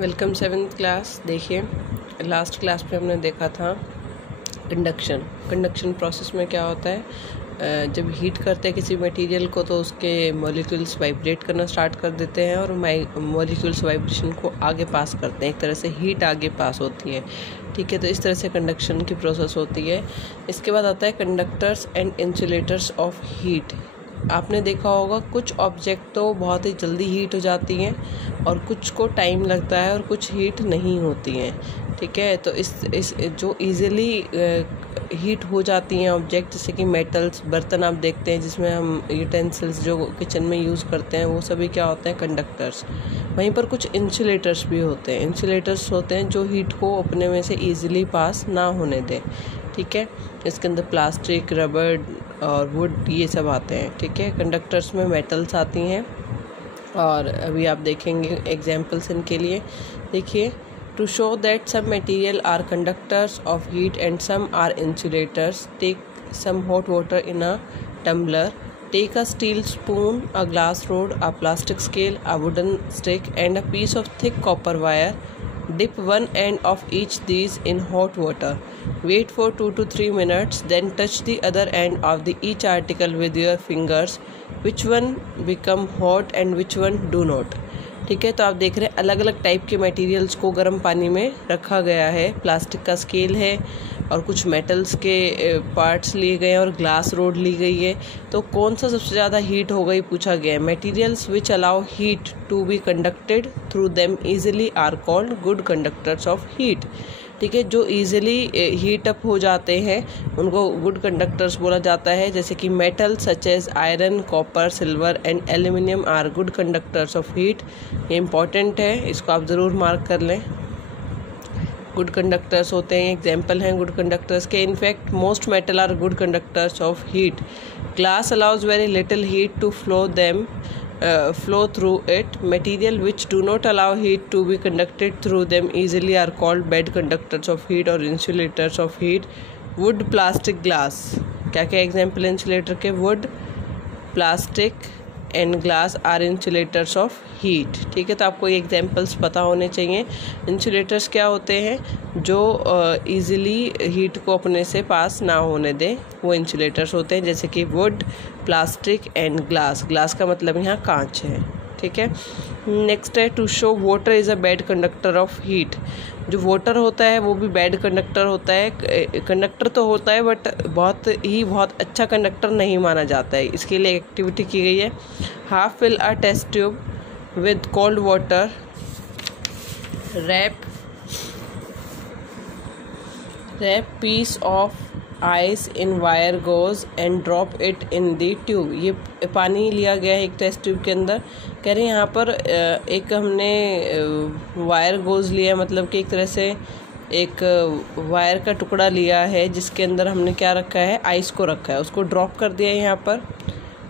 Welcome 7th class. देखिए, last class में हमने देखा था कंडक्शन प्रोसेस में क्या होता है। जब हीट करते हैं किसी मटेरियल को तो उसके मॉलिक्यूल्स वाइब्रेट करना स्टार्ट कर देते हैं और मॉलिक्यूल्स वाइब्रेशन को आगे पास करते हैं। एक तरह से हीट आगे पास होती है, ठीक है। तो इस तरह से कंडक्शन की प्रोसेस होती है। इसके बाद आता है conductors and insulators of heat. आपने देखा होगा कुछ ऑब्जेक्ट तो बहुत ही जल्दी हीट हो जाती हैं और कुछ को टाइम लगता है और कुछ हीट नहीं होती हैं, ठीक है। तो इस जो इजीली हीट हो जाती हैं ऑब्जेक्ट, जैसे कि मेटल्स, बर्तन आप देखते हैं जिसमें हम यूटेंसिल्स जो किचन में यूज़ करते हैं, वो सभी क्या होते हैं, कंडक्टर्स। वहीं पर कुछ इंसुलेटर्स भी होते हैं। इंसुलेटर्स होते हैं जो हीट को अपने में से ईजिली पास ना होने दें, ठीक है। इसके अंदर प्लास्टिक, रबर और वुड ये सब आते हैं, ठीक है। कंडक्टर्स में मेटल्स आती हैं और अभी आप देखेंगे एग्जांपल्स इनके लिए। देखिए, to show that some material are conductors of heat and some are insulators, take some hot water in a tumbler, take a steel spoon, a glass rod, a plastic scale, a wooden stick and a piece of thick copper wire. Dip one end of each these in hot water. Wait for 2 to 3 minutes, then touch the other end of each article with your fingers. Which one become hot and which one do not? ठीक है। तो आप देख रहे हैं अलग अलग type के मटेरियल्स को गर्म पानी में रखा गया है। प्लास्टिक का स्केल है और कुछ मेटल्स के पार्ट्स लिए गए हैं और ग्लास रोड ली गई है। तो कौन सा सबसे ज़्यादा हीट हो गई पूछा गया है। Materials which allow heat to be conducted through them easily are called good conductors of heat, ठीक है। जो ईजिली हीट अप हो जाते हैं उनको गुड कंडक्टर्स बोला जाता है। जैसे कि metal such as iron, copper, silver and aluminium are good conductors of heat. ये इंपॉर्टेंट है, इसको आप ज़रूर मार्क कर लें। गुड कंडक्टर्स होते हैं, एग्जाम्पल हैं गुड कंडक्टर्स के। In fact most metal are good conductors of heat. Glass allows very little heat to flow through it. Material which do not allow heat to be conducted through them easily are called bad conductors of heat or insulators of heat. Wood, plastic, glass, क्या क्या example insulator के। Wood, plastic and glass are insulators of heat, ठीक है। तो आपको ये examples पता होने चाहिए। इंसुलेटर्स क्या होते हैं, जो ईजिली हीट को अपने से पास ना होने दें, वो इंसुलेटर्स होते हैं। जैसे कि wood, plastic and glass. Glass का मतलब यहाँ कांच है, ठीक है। नेक्स्ट है to show water is a bad conductor of heat. जो वाटर होता है वो भी बैड कंडक्टर होता है। कंडक्टर तो होता है बट बहुत अच्छा कंडक्टर नहीं माना जाता है। इसके लिए एक्टिविटी की गई है। Half fill a test tube with cold water, wrap piece of ice in wire gauze and drop it in the tube. ये पानी लिया गया है एक टेस्ट ट्यूब के अंदर। कह रहे हैं यहाँ पर एक हमने वायर गोज लिया, मतलब कि एक तरह से एक वायर का टुकड़ा लिया है जिसके अंदर हमने क्या रखा है, आइस को रखा है, उसको ड्रॉप कर दिया है यहाँ पर,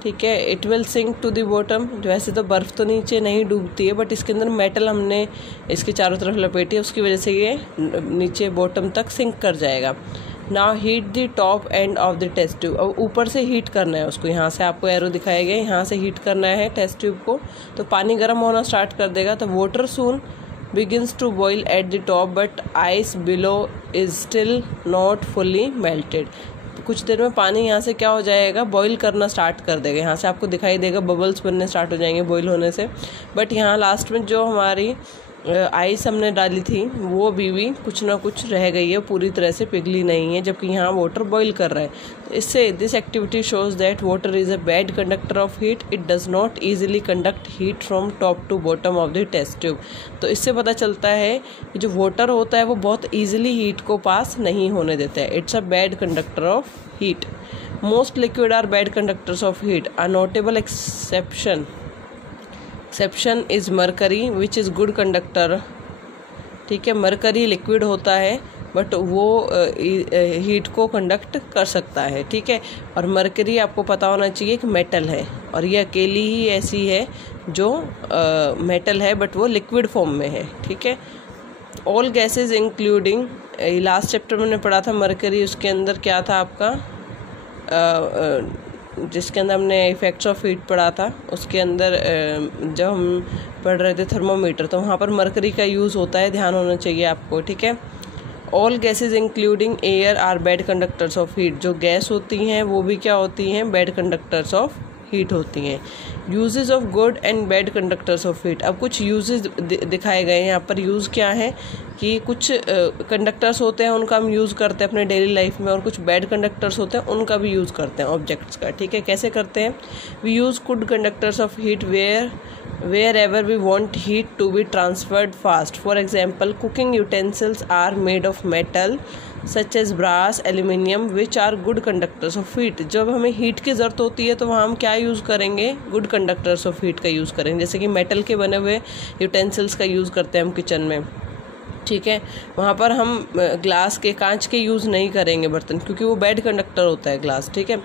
ठीक है। It will sink to the bottom. वैसे तो बर्फ़ तो नीचे नहीं डूबती है बट इसके अंदर मेटल हमने इसके चारों तरफ लपेटी है, उसकी वजह से ये नीचे बॉटम तक सिंक कर जाएगा। Now heat the top end of the test tube. अब ऊपर से हीट करना है उसको। यहाँ से आपको एरो दिखाया गया है, यहाँ से हीट करना है टेस्ट ट्यूब को। तो पानी गर्म होना स्टार्ट कर देगा। तो water soon begins to boil at the top but ice below is still not fully melted. कुछ देर में पानी यहाँ से क्या हो जाएगा, बॉईल करना स्टार्ट कर देगा। यहाँ से आपको दिखाई देगा बबल्स बनने स्टार्ट हो जाएंगे बॉईल होने से। बट यहाँ लास्ट में जो हमारी आइस हमने डाली थी वो भी कुछ ना कुछ रह गई है, पूरी तरह से पिघली नहीं है, जबकि यहाँ वाटर बॉईल कर रहा है। तो इससे this activity shows that water is a bad conductor of heat. It does not easily conduct heat from top to bottom of the test tube. तो इससे पता चलता है कि जो वाटर होता है वो बहुत ईजिली हीट को पास नहीं होने देता है। It's a bad conductor of heat. Most liquid are bad conductors of heat. A notable exception is mercury which is good conductor, ठीक है। मरकरी लिक्विड होता है बट वो हीट को कंडक्ट कर सकता है, ठीक है। और मरकरी आपको पता होना चाहिए कि मेटल है और ये अकेली ही ऐसी है जो मेटल है बट वो लिक्विड फॉर्म में है, ठीक है। All gases including, last chapter में पढ़ा था मरकरी, उसके अंदर क्या था आपका, जिसके अंदर हमने इफ़ेक्ट्स ऑफ हीट पढ़ा था, उसके अंदर जब हम पढ़ रहे थे थर्मोमीटर, तो वहाँ पर मरकरी का यूज़ होता है, ध्यान होना चाहिए आपको, ठीक है। All gases including air are bad conductors of heat, जो गैस होती हैं वो भी क्या होती हैं, बैड कंडक्टर्स ऑफ हीट होती हैं। Uses of good and bad conductors of heat, अब कुछ यूजेस दिखाए गए हैं यहाँ पर। यूज़ क्या है कि कुछ कंडक्टर्स होते हैं उनका हम यूज़ करते हैं अपने डेली लाइफ में, और कुछ बैड कंडक्टर्स होते हैं उनका भी यूज़ करते हैं ऑब्जेक्ट्स का, ठीक है। कैसे करते हैं, we use good conductors of heat wherever we want heat to be transferred fast. For example, cooking utensils are made of metal such as brass, aluminium, which are good conductors of heat. जब हमें heat की ज़रूरत होती है तो वहाँ हम क्या यूज़ करेंगे, गुड कंडक्टर्स ऑफ हीट का यूज़ करेंगे। जैसे कि मेटल के बने हुए यूटेंसिल्स का यूज़ करते हैं हम किचन में, ठीक है। वहाँ पर हम ग्लास के, कांच के यूज़ नहीं करेंगे बर्तन, क्योंकि वो बैड कंडक्टर होता है ग्लास, ठीक है।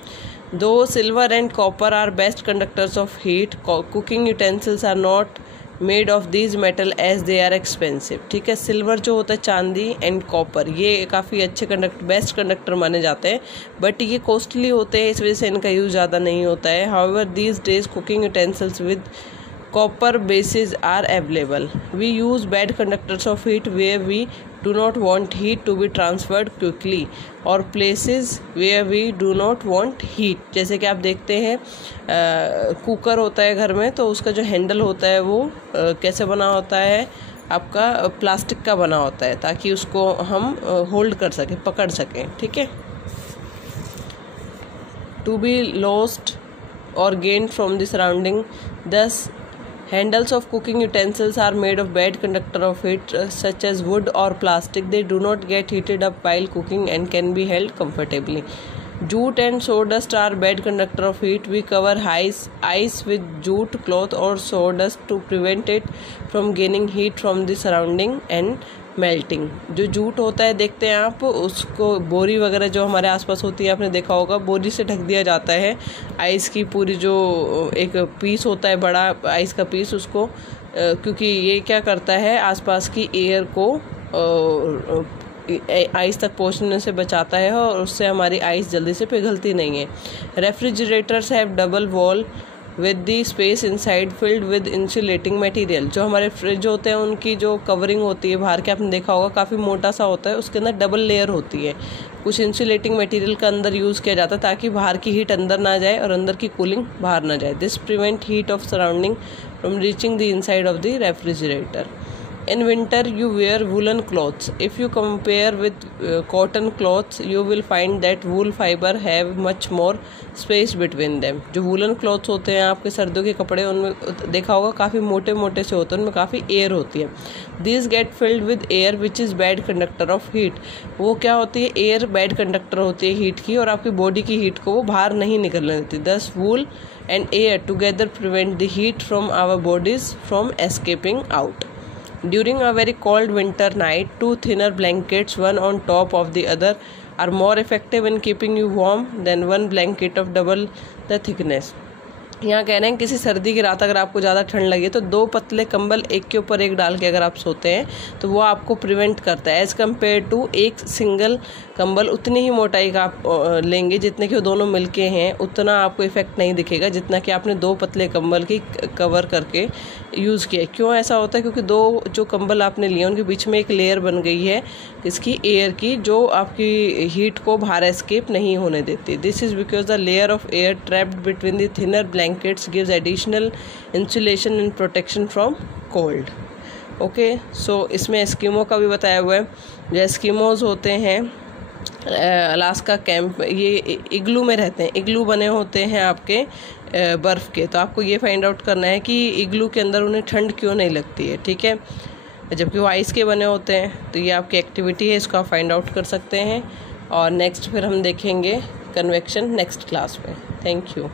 दो silver and copper are best conductors of heat, cooking utensils are not made of these metal as they are expensive, ठीक है। सिल्वर जो होता है, चांदी एंड कॉपर, ये काफ़ी अच्छे बेस्ट कंडक्टर माने जाते हैं, बट ये कॉस्टली होते हैं, इस वजह से इनका यूज़ ज़्यादा नहीं होता है। However these days cooking utensils with copper bases are available. We use bad conductors of heat where we do not want heat to be transferred quickly, or places where we do not want heat. जैसे कि आप देखते हैं cooker होता है घर में, तो उसका जो हैंडल होता है वो कैसे बना होता है, आपका प्लास्टिक का बना होता है, ताकि उसको हम होल्ड कर सकें, पकड़ सकें, ठीक है। To be lost or gained from the surrounding, thus handles of cooking utensils are made of bad conductor of heat such as wood or plastic. They do not get heated up while cooking and can be held comfortably. Jute and sawdust are bad conductor of heat. We cover ice with jute cloth or sawdust to prevent it from gaining heat from the surrounding and melting. जो jute होता है, देखते हैं आप, उसको बोरी वगैरह जो हमारे आसपास होती है, आपने देखा होगा, बोरी से ढक दिया जाता है आइस की पूरी, जो एक पीस होता है बड़ा आइस का पीस, उसको क्योंकि ये क्या करता है, आसपास की एयर को आइस तक पहुंचने से बचाता है, और उससे हमारी आइस जल्दी से पिघलती नहीं है। Refrigerators have double wall with the space inside filled with insulating material. जो हमारे फ्रिज होते हैं उनकी जो कवरिंग होती है बाहर के, आपने देखा होगा, काफ़ी मोटा सा होता है, उसके अंदर डबल लेयर होती है, कुछ इंसुलेटिंग मटेरियल का अंदर यूज़ किया जाता है ताकि बाहर की हीट अंदर ना जाए और अंदर की कूलिंग बाहर ना जाए। This prevent heat of surrounding from reaching the inside of the refrigerator. In winter you wear woolen clothes. If you compare with cotton clothes, you will find that wool fiber have much more space between them. जो woolen clothes होते हैं आपके सर्दियों के कपड़े, उनमें देखा होगा काफ़ी मोटे मोटे से होते हैं, उनमें काफ़ी एयर होती है। These get filled with air which is bad conductor of heat. वो क्या होती है, एयर बैड कंडक्टर होती है हीट की, और आपकी बॉडी की हीट को वो बाहर नहीं निकलने देती। Thus wool and air together prevent the heat from our bodies from escaping out. During a very cold winter night, two thinner blankets, one on top of the other, are more effective in keeping you warm than one blanket of double the thickness. यहाँ कह रहे हैं किसी सर्दी की रात अगर आपको ज़्यादा ठंड लगे तो दो पतले कंबल एक के ऊपर एक डाल के अगर आप सोते हैं तो वो आपको प्रिवेंट करता है, एज़ कम्पेयर टू एक सिंगल कंबल। उतनी ही मोटाई का आप लेंगे जितने कि वो दोनों मिलके हैं, उतना आपको इफेक्ट नहीं दिखेगा जितना कि आपने दो पतले कंबल की कवर करके यूज़ किया। क्यों ऐसा होता है, क्योंकि दो जो कंबल आपने लिए उनके बीच में एक लेयर बन गई है इसकी एयर की, जो आपकी हीट को बाहर एस्केप नहीं होने देती। This is because the layer of air trapped between the thinner blankets gives additional insulation and protection from cold. Okay, so इसमें एस्किमो का भी बताया हुआ है। जो एस्किमोज होते हैं अलास्का कैंप, ये इग्लू में रहते हैं, इग्लू बने होते हैं आपके बर्फ़ के। तो आपको ये फाइंड आउट करना है कि इग्लू के अंदर उन्हें ठंड क्यों नहीं लगती है, ठीक है, जबकि वो आइस के बने होते हैं। तो ये आपकी एक्टिविटी है, इसको आप फाइंड आउट कर सकते हैं। और नेक्स्ट फिर हम देखेंगे कन्वेक्शन नेक्स्ट क्लास में। Thank you.